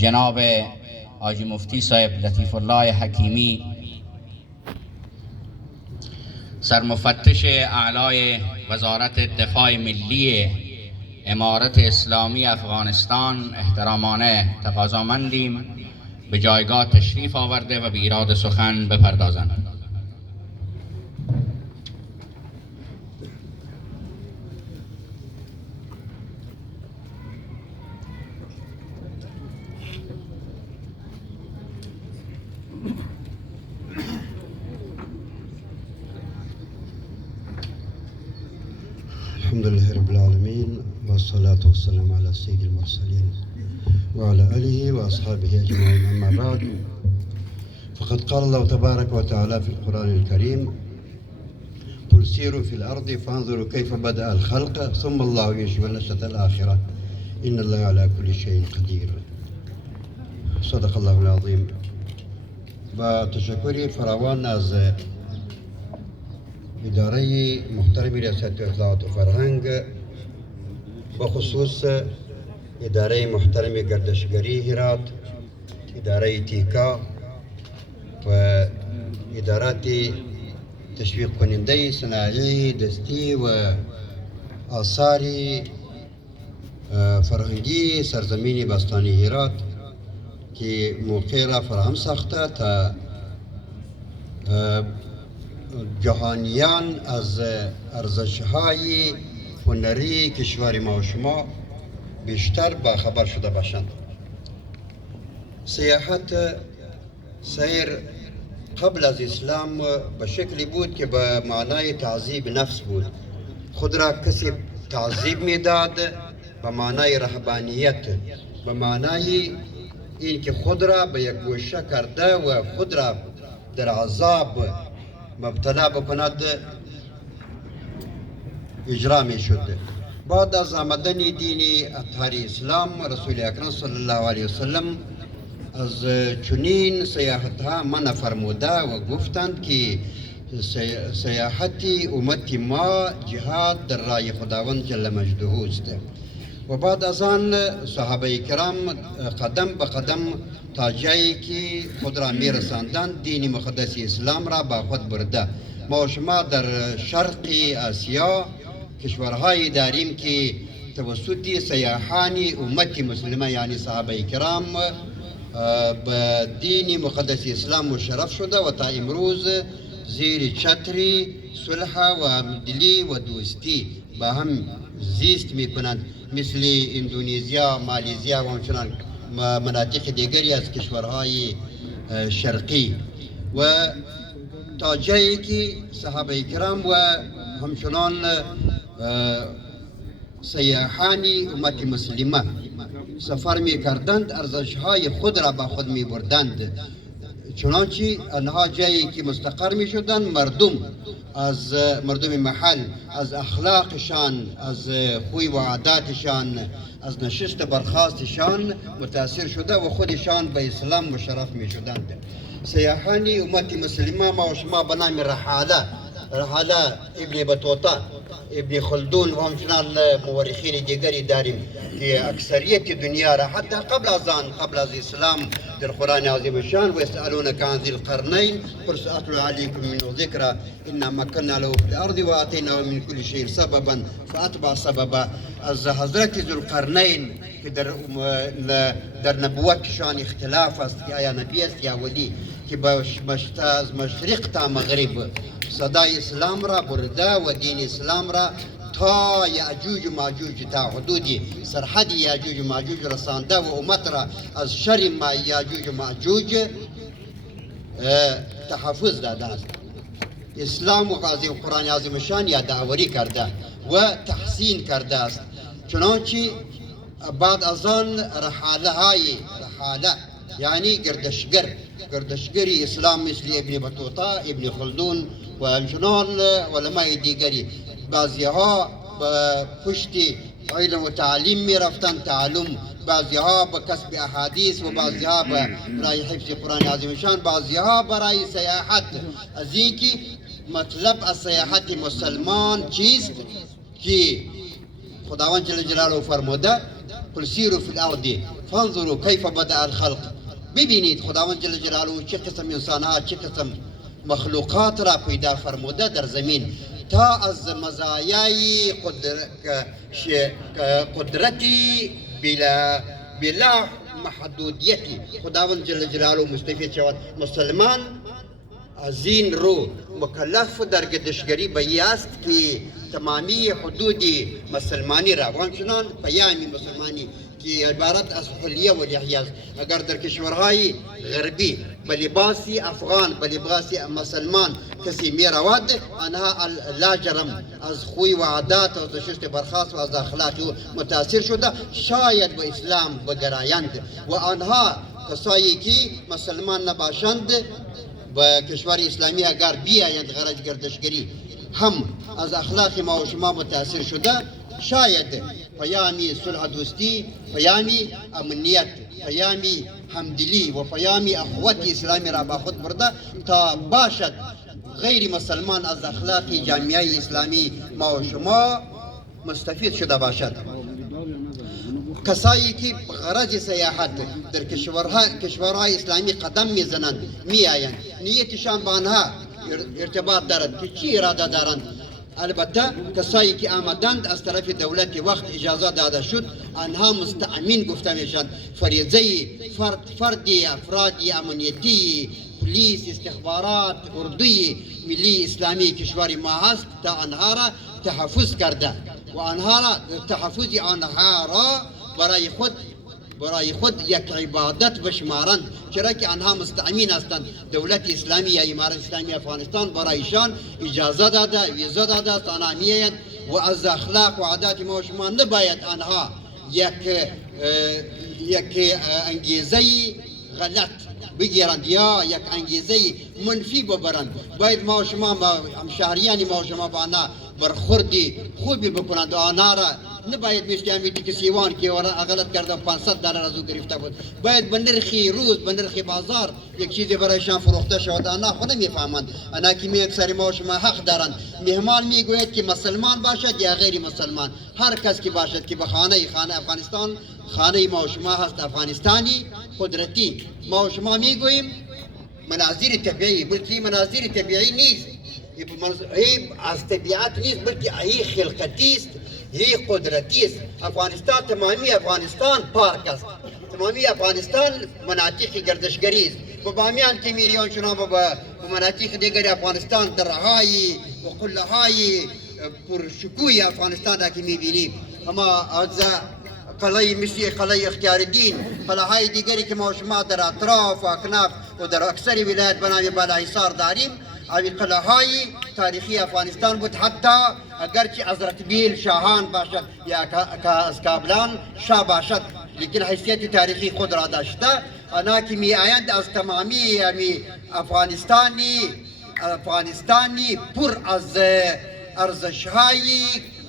جناب حاجی مفتی صاحب لطیف الله حکیمی، سرمفتش اعلای وزارت دفاع ملی امارت اسلامی افغانستان، احترامانه تقاضامندیم به جایگاه تشریف آورده و به ایراد سخن بپردازند. الحمد لله رب العالمين، والصلاة والسلام على سيد المرسلين وعلى آله وأصحابه أجمعين. أما بعد، فقد قال الله تبارك وتعالى في القرآن الكريم: قل سيروا في الأرض فانظروا كيف بدأ الخلق ثم الله ينشئ النشأة الآخرة إن الله على كل شيء قدير. صدق الله العظيم. با تشکری فراوان از اداره محترم ریاست اطلاعات و فرهنگ، بخصوص اداره محترم گردشگری هرات، اداره تیکا و ادارات تشویق کننده صنایع دستی و آثار فرهنگی سرزمین باستانی هرات که موقع را فراهم ساخته تا جهانیان از ارزش‌های هنری کشور ما و شما بیشتر با خبر شده باشند. سیاحت سیر قبل از اسلام به شکلی بود که به معنای تعذیب نفس بود. خود را کسی تعذیب میداد به معنای رهبانیت، به معنای این که خود را به یک گوشه کرده و خود را در عذاب مبتلا بکند اجرا می شد. بعد از آمدن دین اطهر اسلام، رسول اکرم صلی الله علیه وسلم از چنین سیاحت ها منع فرموده و گفتند که سیاحت امت ما جهاد در راه خداوند جل مجده است. و بعد از آن صحابه کرام قدم به قدم تا جایی که خود را می رساندند دین مقدس اسلام را با خود برده. ما و شما در شرق آسیا کشورهایی داریم که توسط سیاحان امت مسلمه یعنی صحابه کرام به دین مقدس اسلام مشرف شده و تا امروز زیر چتری صلح و همدلی و دوستی با هم زیست می کنند، مثل اندونزیا، مالیزیا و همچنان مناطق دیگری از کشورهای شرقی. و تا جایی که صحابه کرام و همچنان سیاحان امت مسلمه سفر می کردند، ارزش‌های خود را با خود می بردند. چنانچه آنها جایی که مستقر می شدند، مردم محل از اخلاقشان، از خوی و عاداتشان، از نشست برخاستشان متاثر شده و خودشان به اسلام مشرف می شدند. سیاحان امت مسلمه ما و شما به نام رحاله ابن بطوطه، ابن خلدون و همچنان مورخین دیگری داریم که اکثریت دنیا را حتی قبل از اسلام در قرآن عظیم شان و یسألونک عن ذی القرنین قل سأتلو علیکم منه ذکرا انا مکننا له فی الارض و آتیناه من کل شیء سببا فاتبع سببا. از حضرت ذوالقرنین که در نبوتشان اختلاف است که آیا نبی است یا ولی، که از مشرق تا مغرب صدای اسلام را برده و دین اسلام را تا یاجوج و ماجوج تا حدود سرحد یاجوج و ماجوج رسانده و امت را از شر ما یاجوج و ماجوج تحفظ داده است. اسلام و قرآن عظیم شان یادآوری کرده و تحسین کرده است. چنانچه بعد از آن رحاله یعنی گردشگری اسلام مثل ابن بطوطه، ابن خلدون و همچنان علمای دیگری، بعضی ها به پشت علم و تعلیم می رفتند تعلم، بعضی ها به کسب احادیث و بعضی ها برای حفظ قرآن عظیم شان، بعضی ها برای سیاحت. از اینکه مطلب از سیاحت مسلمان چیست که خداوند جل جلاله فرموده: قل سیروا فی الارض فانظروا کیف بدأ الخلق. ببینید خداوند جل جلاله چه قسم انسانات، چه قسم مخلوقات را پیدا فرموده در زمین تا از مزایای قدرتی بلا محدودیتی خداوند جل جلاله مستفید شود. مسلمان از این رو مکلف در گردشگری به است که تمامی حدود مسلمانی را و همچنان پیام مسلمانی که عبارت از حلیه و لحیه است. اگر در کشورهای غربی به لباس افغان، به لباس مسلمان کسی می رود، آنها لا جرم از خوی و عادات و از شست برخاست و از اخلاق متاثر شده شاید به اسلام بگرایند و آنها کسایی که مسلمان نباشند به کشور اسلامی اگر بیایند غرض گردشگری هم از اخلاق ما و شما متاثر شده شاید پیامی صلح دوستی، پیامی امنیت، پیامی همدلی و پیامی اخوت اسلامی را با خود برده تا باشد غیر مسلمان از اخلاق جامعه اسلامی ما و شما مستفید شده باشد. کسایی که غرض سیاحت در کشورهای اسلامی قدم میزنند میآیند نیتشان با آنها ارتباط دارد که چی اراده دارند. البته کسایی که آمدند از طرف دولت وقت اجازه داده شد آنها مستأمن گفته میشن. فریضه فردی افرادی امنیتی پلیس استخبارات اردوی ملی اسلامی کشور ما هست تا آنها را تحفظ کرده و آنها را تحفظ آنها را برای خود یک عبادت بشمارند، چرا که آنها مستأمن هستند. دولت اسلامی یا امارت اسلامی افغانستان برایشان اجازه داده، ویزا داده است، آنها میآیند و از اخلاق و عادات ما و شما نباید آنها یک انگیزه غلط بگیرند یا یک انگیزه منفی ببرند. باید ما و شما همشهریان ما و شما با آنها برخوردی خوبی بکنند و آنها را نباید مثل امیدی که سیوان که غلط کرده $500 از او گرفته بود باید به نرخی روز به نرخی بازار یک چیزی برایشان فروخته شود. آنها خود نمیفهمند. آنها که اکثر ما و شما حق دارند. مهمان میگوید که مسلمان باشد یا غیر مسلمان، هر کس که باشد که به خانه افغانستان خانه ما و شما هست، افغانستانی قدرتی. ما و شما میگوییم مناظر طبیعی، بلکه مناظر طبیعی نیست، از طبیعت نیست بلکه ای خلقتی است، ای قدرتی است. افغانستان تمامی افغانستان پارک است، تمامی افغانستان مناطق گردشگری است. و بامیان که میریان شما به مناطق دیگر افغانستان درهای و قله های پرشکوه افغانستان را که میبینیم، اما از قلعه مثل قلعه اختیارالدین، قلعه های دیگری که ما شما در اطراف و اکناف و در اکثر ولایت به نام بالاحصار داریم، این قلعه های تاریخی افغانستان بود. حتی اگرچه حضرت بیل شاهان باشد یا از کابلان شاه باشد، لیکن حیثیت تاریخی خود را داشته. آنها که می آیند از تمامی افغانستانی پر از ارزش‌های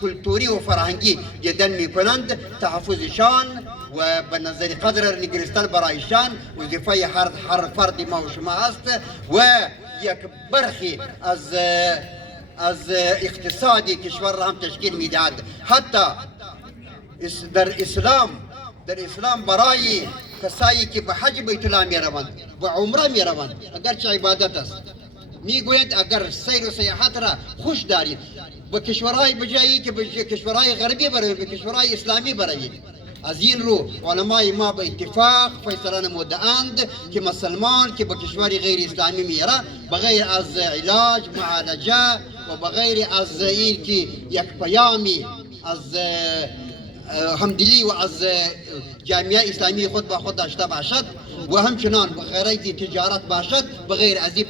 کلتوری و فرهنگی جدا می کنند. تحفظشان و به نظر قدر نگرستن برایشان وظیفه هر فرد ما و شما است و یک برخی از اقتصادی کشور را هم تشکیل میدهد. حتی در اسلام برای کسایی که به حج بیت الله می روند و عمره می روند اگرچه عبادت است، میگویند اگر سیر و سیاحت را خوش دارید به کشورهای بجایی که به کشورهای غربی بروید، به کشورهای اسلامی بروید. از این رو علمای ما به اتفاق فیصله نمودند که مسلمان که به کشور غیر اسلامی میره بغیر از علاج معالجه و بغیر از این که یک پیامی از همدلی و از جامعه اسلامی خود با خود داشته باشد و همچنان به غرض تجارت باشد، بغیر از این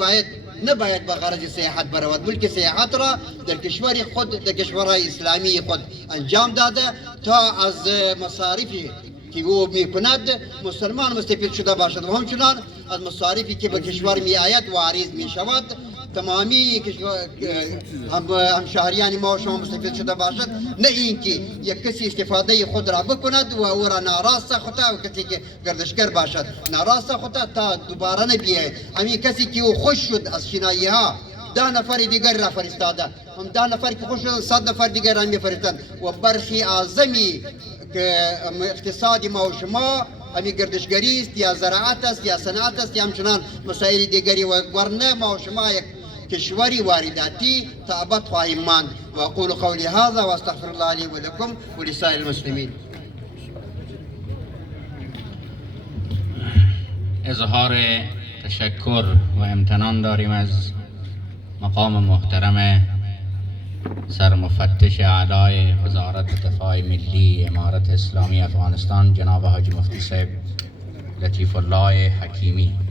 نباید به غرض سیاحت برود، بلکه سیاحت را در کشور خود، در کشورهای اسلامی خود انجام داده تا از مصارفی که او میکند مسلمان مستفید شده باشد و همچنان از مصارفی که به کشور می آید واریز می شود تمامی همشهریان ما و شما مستفید شده باشد. نه اینکه یک کسی استفاده خود را بکند و او را ناراست ساخته و کسی که گردشگر باشد ناراست ساخته تا دوباره نبیاید. همین کسی که او خوش شد از شنایی ها 10 نفر دیگر را فرستاده، هم 10 نفر که خوش شدن 100 نفر دیگر را میفرستند و برخی اعظمی که اقتصاد ما و شما همی گردشگری است یا زراعت است یا صنعت است یا همچنان مسائل دیگری و ورنه ما و شما یک کشوری وارداتی تا ابد خواهیم ماند. و اقول قولی هذا و استغفر الله لی و لکم و لسائر المسلمین. اظهار تشکر و امتنان داریم از مقام محترم سرمفتش اعلی وزارت دفاع ملی امارت اسلامی افغانستان جناب حاجی مفتی صاحب لطیف الله حکیمی.